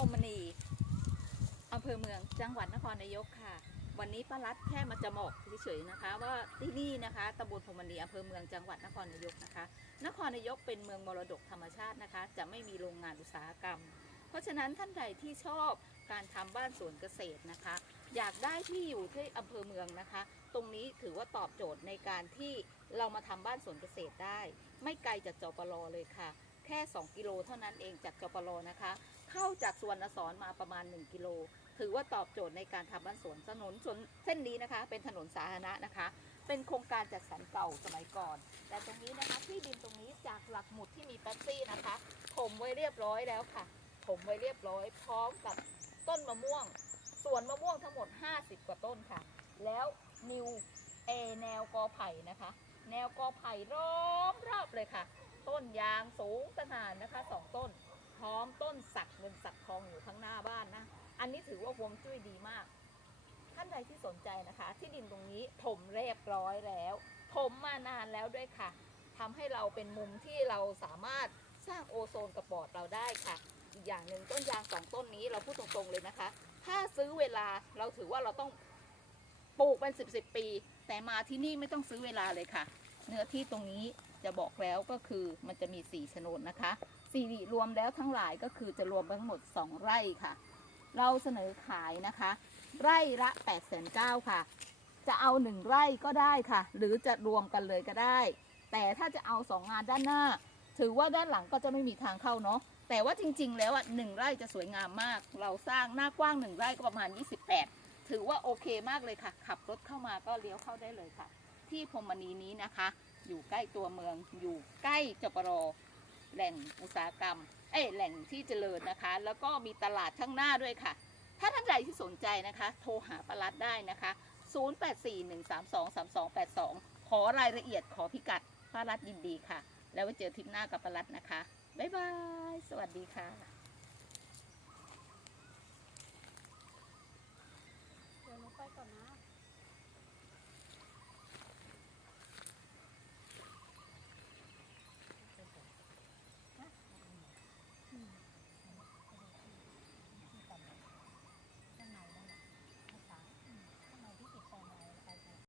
รมณีอำเภอเมืองจังหวัดนครนายกค่ะ วันนี้ป้ารัดแค่มาจะบอกเฉยๆนะคะ ว่าที่นี่นะคะตำบลพรมณีอำเภอเมืองจังหวัดนครนายกนะคะ นครนายกเป็นเมืองมรดกธรรมชาตินะคะ จะไม่มีโรงงานอุตสาหกรรม เพราะฉะนั้นท่านใดที่ชอบการทำบ้านสวนเกษตรนะคะ อยากได้ที่อยู่ที่อำเภอเมืองนะคะ ตรงนี้ถือว่าตอบโจทย์ในการที่เรามาทำบ้านสวนเกษตรได้ ไม่ไกลจากจปรเลยค่ะ แค่ 2 กิโลเท่านั้นเองจากจปรนะคะ เข้าจากสวนสอนมาประมาณ 1 กิโล ถือว่าตอบโจทย์ในการทำบ้านสวนถนนสวนเส้นนี้นะคะ เป็นถนนสาธารณะนะคะ เป็นโครงการจัดสรรเก่าสมัยก่อน แต่ตรงนี้นะคะที่ดินตรงนี้จากหลักหมุดที่มีแป๊บซี่นะคะถมไว้เรียบร้อยแล้วค่ะถมไว้เรียบร้อย พร้อมกับต้นมะม่วงสวนมะม่วงทั้งหมด 50 กว่าต้นค่ะ แล้วนิวเอแนวกอไผ่นะคะ แนวกอไผ่ล้อมรอบเลยค่ะ ต้นยางสูงสนานนะคะสองต้น พร้อมต้นสักเงินสักทองอยู่ข้างหน้าบ้านนะ อันนี้ถือว่าฮวงจุ้ยดีมาก ท่านใดที่สนใจนะคะ ที่ดินตรงนี้ถมเรียบร้อยแล้วถมมานานแล้วด้วยค่ะทำให้เราเป็นมุมที่เราสามารถสร้างโอโซนกับปอดเราได้ค่ะ อีกอย่างหนึ่งต้นยางสองต้นนี้เราพูดตรงๆเลยนะคะ ถ้าซื้อเวลาเราถือว่าเราต้อง ปลูกเป็นสิบสิบปี แต่มาที่นี่ไม่ต้องซื้อเวลาเลยค่ะ เนื้อที่ตรงนี้จะบอกแล้วก็คือมันจะมีสี่โฉนดนะคะสี่รวมแล้วทั้งหลายก็คือจะรวมทั้งหมด 2 ไร่ค่ะ เราเสนอขายนะคะ ไร่ละ8ปดแสนเก้าค่ะ จะเอาหนึ่งไร่ก็ได้ค่ะ หรือจะรวมกันเลยก็ได้ แต่ถ้าจะเอาสองงานด้านหน้า ถือว่าด้านหลังก็จะไม่มีทางเข้าเนาะแต่ว่าจริงๆ แล้วอะหนึ่งไร่จะสวยงามมาก เราสร้างหน้ากว้างหนึ่งไร่ก็ประมาณ 28 ถือว่าโอเคมากเลยค่ะ ขับรถเข้ามาก็เลี้ยวเข้าได้เลยค่ะ ที่พรมณีนี้นะคะ อยู่ใกล้ตัวเมือง อยู่ใกล้จปรแหล่งอุตสาหกรรม เอ้แหล่งที่เจริญนะคะ แล้วก็มีตลาดข้างหน้าด้วยค่ะ ถ้าท่านใดที่สนใจนะคะ โทรหาปลัดได้นะคะ 0841323282 ขอรายละเอียดขอพิกัดปลัดยินดีค่ะ แล้วไว้เจอทริปหน้ากับปลัดนะคะ บ๊ายบาย สวัสดีค่ะ เดี๋ยวหนูไป ก่อนนะ